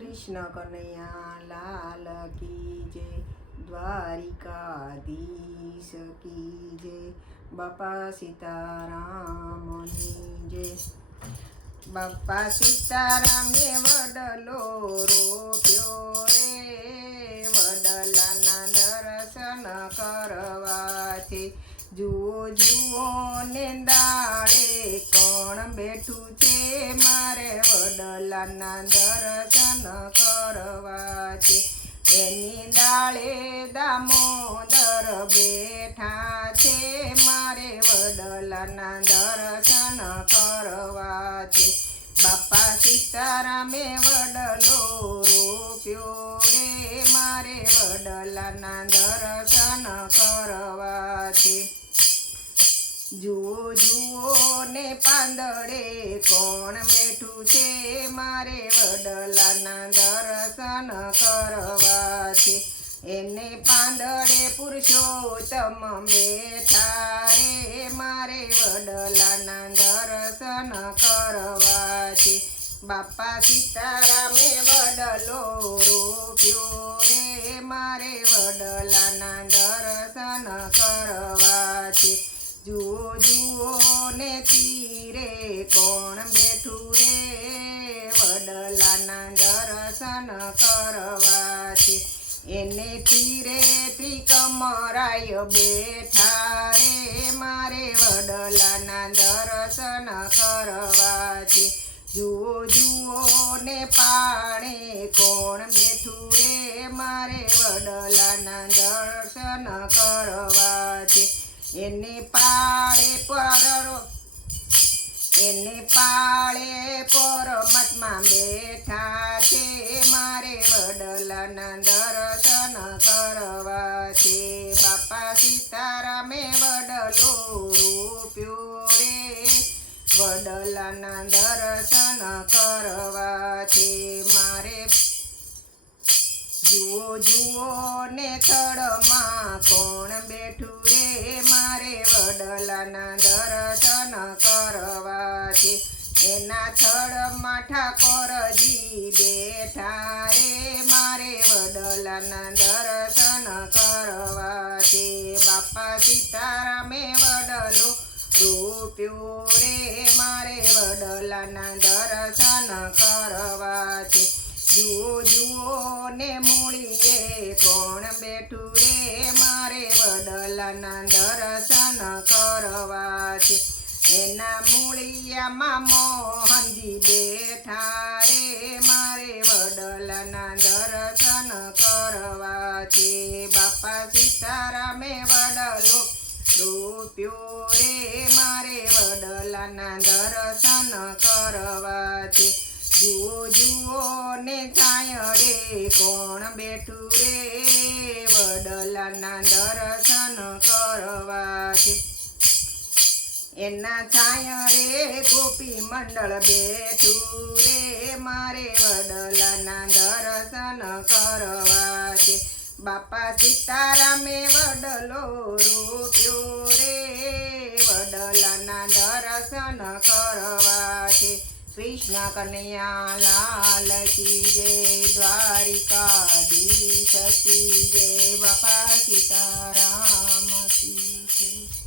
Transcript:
कृष्ण कन्हैया लाल की जय, द्वारिकाधीश की जय, बापा सीतारामनी जय। बापा सीताराम ने वडलो रोप्यो रे, वडलाना दर्शन करवाથી જુઓ જુઓ ને દાડે કોણ બેઠું છે, મારે વડલાના દર્શન કરવા છે। એની ડાળે દામોદર બેઠા છે, મારે વડલાના દર્શન કરવા છે। બાપા સીતારામે વડલો રોપ્યો રે, મારે વડલાના દર્શન કરવા છે। જુઓ જુઓ ને પાંદડે કોણ બેઠું છે, મારે વડલાના દર્શન કરવા છે। એને પાંદડે પુરુષોત્તમ બેઠા રે, મારે વડલાના દર્શન કરવા છે। બાપા સીતારામે વડલો રોપ્યો રે, મારે વડલાના દર્શન કરવા છે। જુઓ જુઓ ને તીરે કોણ બેઠું રે, વડલાના દર્શન કરવા છે। એને તીરે ત્રિકમરાય બેઠા રે, મારે વડલાના દર્શન કરવા છે। જુઓ જુઓ ને પાણે કોણ બેઠું રે, મારે વડલાના દર્શન કરવા છે। એને પાળે પરમાત્મા બેઠા છે, મારે વડલાના દર્શન કરવા છે। બાપા સીતારામે વડલો રોપ્યો રે, વડલાના દર્શન કરવા છે મારે। જુઓ જુઓ ને થડમાં કોણ બેઠું રે, મારે વડલાના દર્શન કરવા છે। એના થડમાં ઠાકોરજી બેઠા રે, મારે વડલાના દર્શન કરવા છે। બાપા સીતારામે વડલો રોપ્યો રે, મારે વડલાના દર્શન કરવા છે। જુઓ જુઓ ને મૂળીએ કોણ બેઠું રે, મારે વડલાના દર્શન કરવા છે। એના મૂળિયામાં મોહનજી બેઠા રે, મારે વડલાના દર્શન કરવા છે। બાપા સીતારામે વડલો રોપ્યો રે, મારે વડલાના દર્શન કરવા છે। જુઓ જુઓ ને છાંયડે કોણ બેઠું રે, વડલાના દર્શન કરવા છે। એના છાંયડે ગોપી મંડળ બેઠું રે, મારે વડલાના દર્શન કરવા છે। બાપા સીતારામે વડલો રોપ્યો રે, વડલાના દર્શન કરવા છે। कृष्ण कन्हैया लाल की जय, द्वारिकाधीश की जय, बापा सीताराम की जय।